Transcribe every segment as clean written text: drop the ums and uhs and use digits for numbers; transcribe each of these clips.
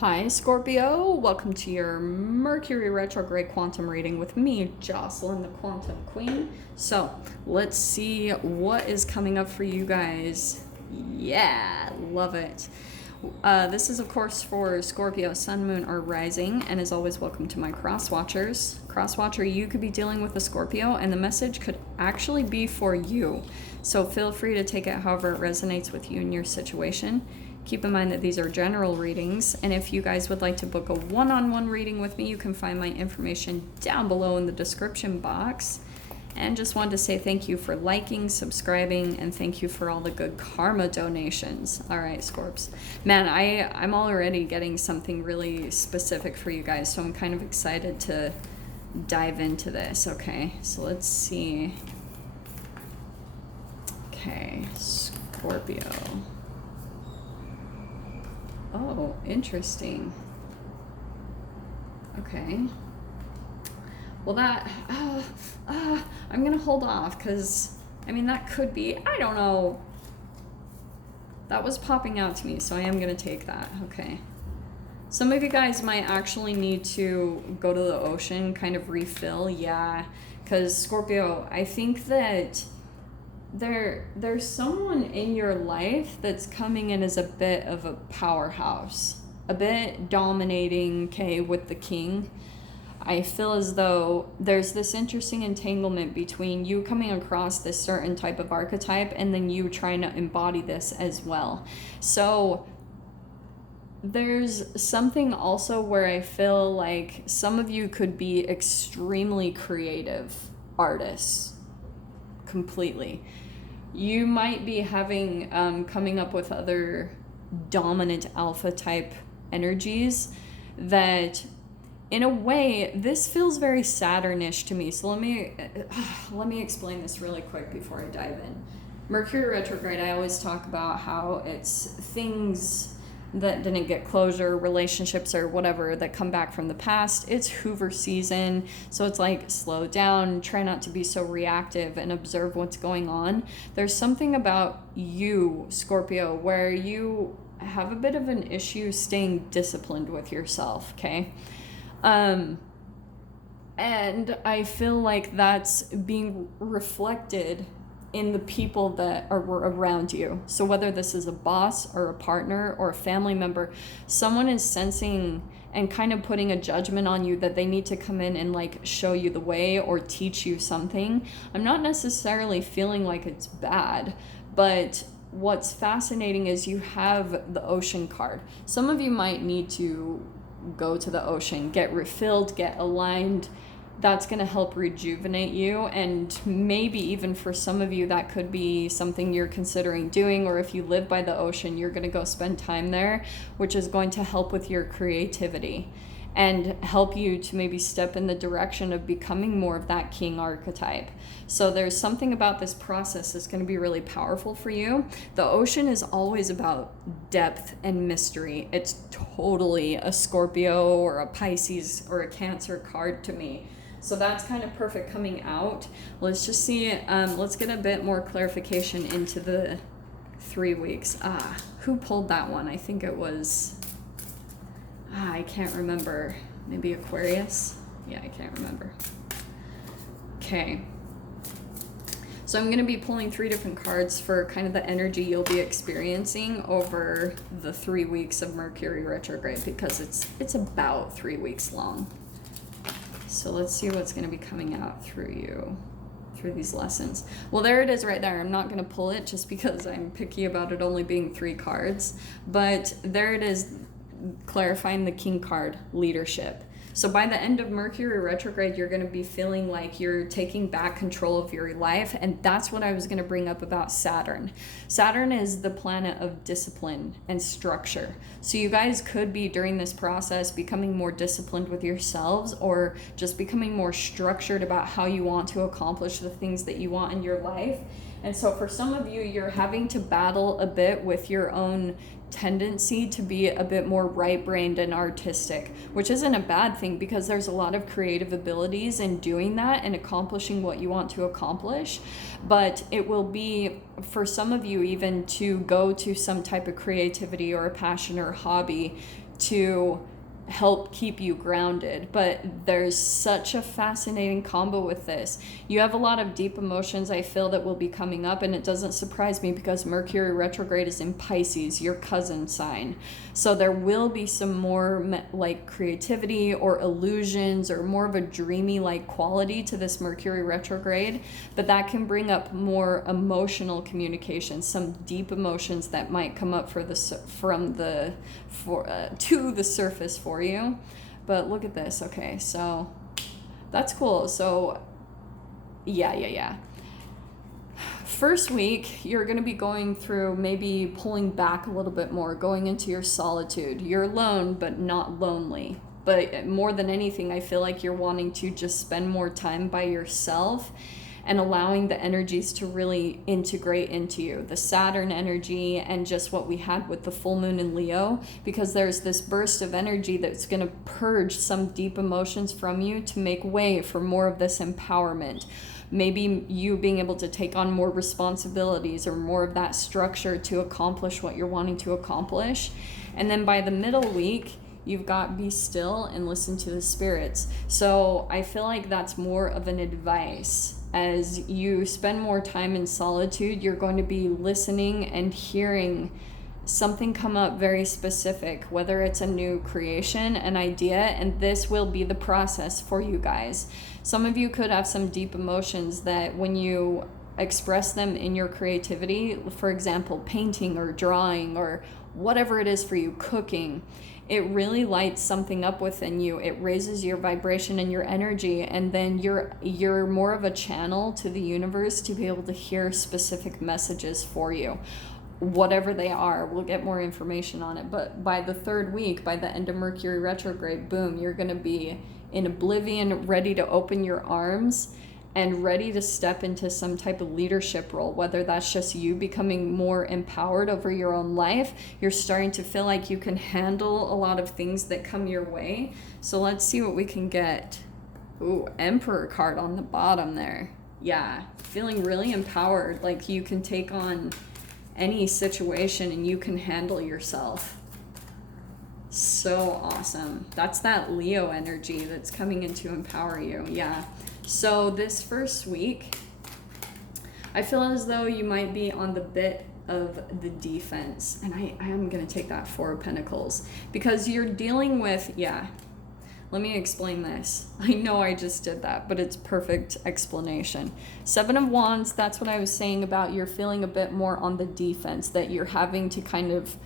Hi, Scorpio. Welcome to your Mercury Retrograde Quantum reading with me, Jocelyn, the Quantum Queen. So, let's see what is coming up for you guys. Yeah, love it. This is, of course, for Scorpio, Sun, Moon, or Rising, and as always, welcome to my Cross Watchers. Cross Watcher, you could be dealing with a Scorpio, and the message could actually be for you. So, feel free to take it however it resonates with you and your situation. Keep in mind that these are general readings, and if you guys would like to book a one-on-one reading with me, you can find my information down below in the description box. And just wanted to say thank you for liking, subscribing, and thank you for all the good karma donations. All right, Scorps. Man, I'm already getting something really specific for you guys, so I'm kind of excited to dive into this. Okay, so let's see. Okay, Scorpio. Oh, interesting. Okay. Well, I'm gonna hold off because, I mean, that could be, I don't know. That was popping out to me, so I am gonna take that. Okay. Some of you guys might actually need to go to the ocean, kind of refill. Yeah, because Scorpio, I think that there's someone in your life that's coming in as a bit of a powerhouse, a bit dominating, okay, with the king. I feel as though there's this interesting entanglement between you coming across this certain type of archetype and then you trying to embody this as well. So there's something also where I feel like some of you could be extremely creative artists completely. You might be having coming up with other dominant alpha type energies that, in a way, this feels very Saturnish to me. So let me explain this really quick before I dive in. Mercury retrograde, I always talk about how it's things that didn't get closure, relationships or whatever that come back from the past. It's Hoover season, so it's like slow down, try not to be so reactive and observe what's going on. There's something about you, Scorpio, where you have a bit of an issue staying disciplined with yourself, okay? And I feel like that's being reflected in the people that are around you. So whether this is a boss or a partner or a family member, someone is sensing and kind of putting a judgment on you that they need to come in and like show you the way or teach you something. I'm not necessarily feeling like it's bad, but what's fascinating is you have the ocean card. Some of you might need to go to the ocean, get refilled, get aligned. That's going to help rejuvenate you, and maybe even for some of you that could be something you're considering doing, or if you live by the ocean, you're going to go spend time there, which is going to help with your creativity and help you to maybe step in the direction of becoming more of that king archetype. So there's something about this process that's going to be really powerful for you. The ocean is always about depth and mystery. It's totally a Scorpio or a Pisces or a Cancer card to me. So that's kind of perfect coming out. Let's just see, let's get a bit more clarification into the 3 weeks. Who pulled that one? I think it was, I can't remember. Maybe Aquarius? Yeah, I can't remember. Okay. So I'm going to be pulling 3 different cards for kind of the energy you'll be experiencing over the 3 weeks of Mercury retrograde, because it's about 3 weeks long. So let's see what's going to be coming out through you, through these lessons. Well, there it is right there. I'm not going to pull it just because I'm picky about it only being 3 cards. But there it is, clarifying the King card, leadership. So by the end of Mercury retrograde, you're going to be feeling like you're taking back control of your life. And that's what I was going to bring up about Saturn. Saturn is the planet of discipline and structure. So you guys could be, during this process, becoming more disciplined with yourselves, or just becoming more structured about how you want to accomplish the things that you want in your life. And so for some of you, you're having to battle a bit with your own tendency to be a bit more right-brained and artistic, which isn't a bad thing, because there's a lot of creative abilities in doing that and accomplishing what you want to accomplish. But it will be, for some of you, even to go to some type of creativity or a passion or hobby to help keep you grounded. But there's such a fascinating combo with this. You have a lot of deep emotions, I feel, that will be coming up, and it doesn't surprise me because Mercury retrograde is in Pisces, your cousin sign. So there will be some more like creativity or illusions or more of a dreamy like quality to this Mercury retrograde, but that can bring up more emotional communication, some deep emotions that might come up to the surface for you. But look at this. Okay, so that's cool. So yeah. First week, you're going to be going through maybe pulling back a little bit more, going into your solitude. You're alone, but not lonely. But more than anything, I feel like you're wanting to just spend more time by yourself and allowing the energies to really integrate into you. The Saturn energy and just what we had with the full moon in Leo, because there's this burst of energy that's going to purge some deep emotions from you to make way for more of this empowerment. Maybe you being able to take on more responsibilities or more of that structure to accomplish what you're wanting to accomplish. And then by the middle week, you've got be still and listen to the spirits. So I feel like that's more of an advice. As you spend more time in solitude, you're going to be listening and hearing something come up very specific, whether it's a new creation, an idea, and this will be the process for you guys. Some of you could have some deep emotions that when you express them in your creativity, for example, painting or drawing or whatever it is for you, cooking, it really lights something up within you. It raises your vibration and your energy, and then you're more of a channel to the universe to be able to hear specific messages for you, whatever they are. We'll get more information on it, but by the third week, by the end of Mercury retrograde, boom, you're going to be in oblivion, ready to open your arms and ready to step into some type of leadership role, whether that's just you becoming more empowered over your own life. You're starting to feel like you can handle a lot of things that come your way. So let's see what we can get. Ooh, Emperor card on the bottom there. Yeah, feeling really empowered, like you can take on any situation and you can handle yourself. So awesome. That's that Leo energy that's coming in to empower you. Yeah. So this first week, I feel as though you might be on the bit of the defense. And I am going to take that Four of Pentacles because you're dealing with, let me explain this. I know I just did that, but it's perfect explanation. Seven of Wands, that's what I was saying about you're feeling a bit more on the defense, that you're having to kind of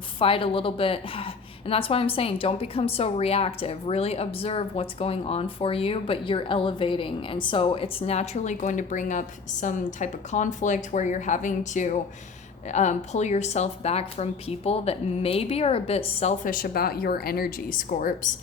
fight a little bit. And that's why I'm saying don't become so reactive. Really observe what's going on for you, but you're elevating. And so it's naturally going to bring up some type of conflict where you're having to pull yourself back from people that maybe are a bit selfish about your energy, Scorps.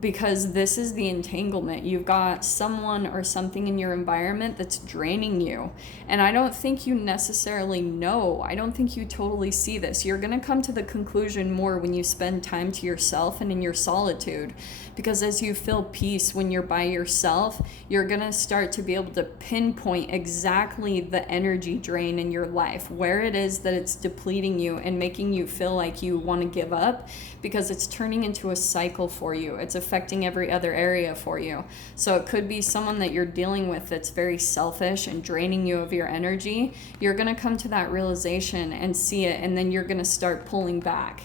Because this is the entanglement. You've got someone or something in your environment that's draining you. And I don't think you necessarily know. I don't think you totally see this. You're going to come to the conclusion more when you spend time to yourself and in your solitude. Because as you feel peace when you're by yourself, you're going to start to be able to pinpoint exactly the energy drain in your life, where it is that it's depleting you and making you feel like you want to give up, because it's turning into a cycle for you. It's affecting every other area for you. So it could be someone that you're dealing with that's very selfish and draining you of your energy. You're going to come to that realization and see it, and then you're going to start pulling back.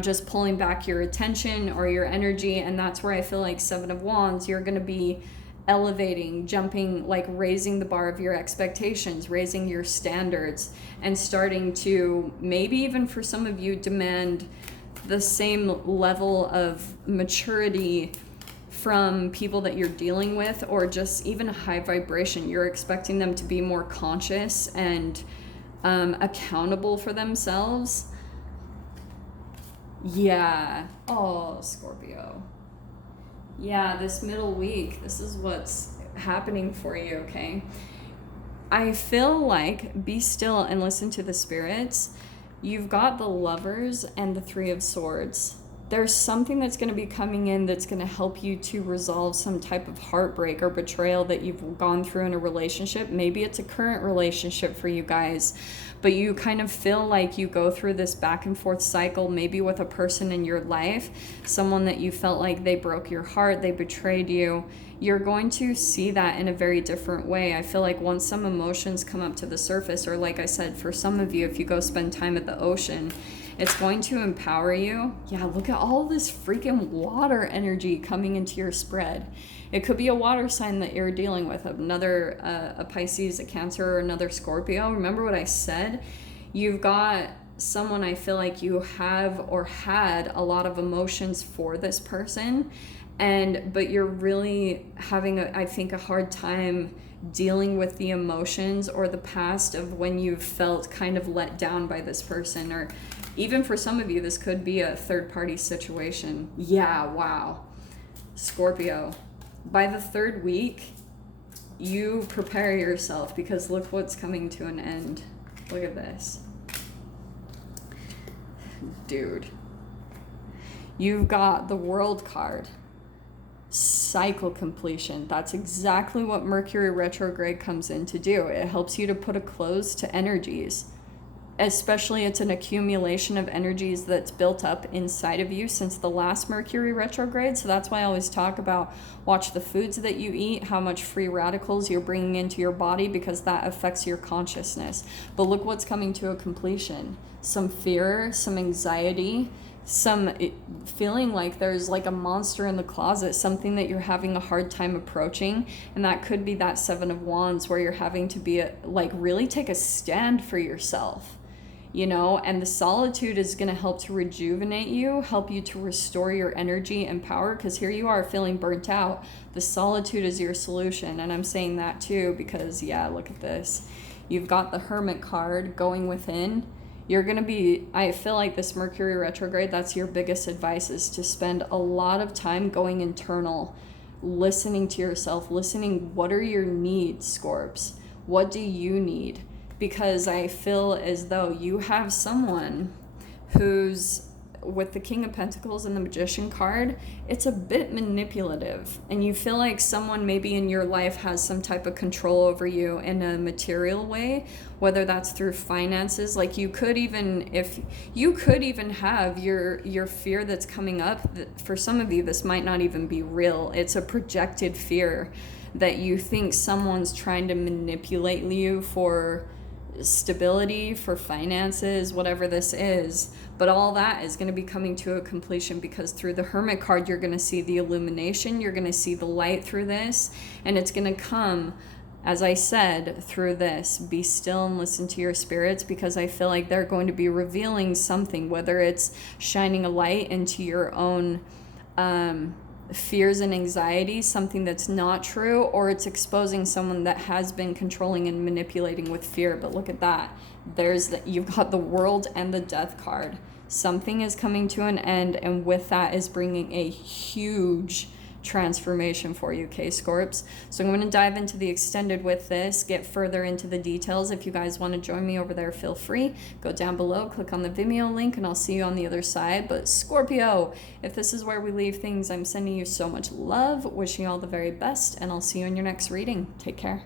Just pulling back your attention or your energy. And that's where I feel like Seven of Wands, you're going to be elevating, jumping, like raising the bar of your expectations, raising your standards, and starting to maybe even for some of you demand the same level of maturity from people that you're dealing with, or just even a high vibration. You're expecting them to be more conscious and accountable for themselves. Yeah. Oh, Scorpio. Yeah, this middle week, this is what's happening for you, okay? I feel like be still and listen to the spirits. You've got the Lovers and the Three of Swords. there's something that's going to be coming in that's going to help you to resolve some type of heartbreak or betrayal that you've gone through in a relationship. Maybe it's a current relationship for you guys, but you kind of feel like you go through this back and forth cycle, maybe with a person in your life, someone that you felt like they broke your heart, they betrayed you. You're going to see that in a very different way. I feel like once some emotions come up to the surface, or like I said, for some of you, if you go spend time at the ocean, it's going to empower you. Yeah, look at all this freaking water energy coming into your spread. It could be a water sign that you're dealing with, another a Pisces, a Cancer, or another Scorpio. Remember what I said? You've got someone, I feel like you have or had a lot of emotions for this person, but you're really having I think a hard time dealing with the emotions or the past of when you've felt kind of let down by this person. Or even for some of you, this could be a third-party situation. Yeah, wow. Scorpio, by the third week, you prepare yourself, because look what's coming to an end. Look at this. Dude. You've got the World card. Cycle completion. That's exactly what Mercury retrograde comes in to do. It helps you to put a close to energies. Especially, it's an accumulation of energies that's built up inside of you since the last Mercury retrograde. So that's why I always talk about watch the foods that you eat, how much free radicals you're bringing into your body, because that affects your consciousness. But look what's coming to a completion. Some fear, some anxiety, some feeling like there's like a monster in the closet, something that you're having a hard time approaching. And that could be that Seven of Wands, where you're having to be really take a stand for yourself. And the solitude is going to help to rejuvenate you, help you to restore your energy and power, because here you are feeling burnt out. The solitude is your solution. And I'm saying that too because, yeah, look at this. You've got the Hermit card going within. You're going to be, I feel like this Mercury retrograde, that's your biggest advice, is to spend a lot of time going internal, listening to yourself, listening, what are your needs, Scorps? What do you need? Because I feel as though you have someone who's, with the King of Pentacles and the Magician card, it's a bit manipulative. And you feel like someone maybe in your life has some type of control over you in a material way, whether that's through finances. Like you could even have your fear that's coming up. For some of you, this might not even be real. It's a projected fear that you think someone's trying to manipulate you for stability, for finances, whatever this is. But all that is going to be coming to a completion, because through the Hermit card, you're going to see the illumination, you're going to see the light through this, and it's going to come, as I said, through this. Be still and listen to your spirits, because I feel like they're going to be revealing something, whether it's shining a light into your own fears and anxiety, something that's not true, or it's exposing someone that has been controlling and manipulating with fear. But look at that. You've got the World and the Death card. Something is coming to an end, and with that is bringing a huge transformation for you, K-Scorps. So I'm going to dive into the extended with this, get further into the details. If you guys want to join me over there, feel free. Go down below, click on the Vimeo link, and I'll see you on the other side. But Scorpio, if this is where we leave things, I'm sending you so much love, wishing you all the very best, and I'll see you in your next reading. Take care.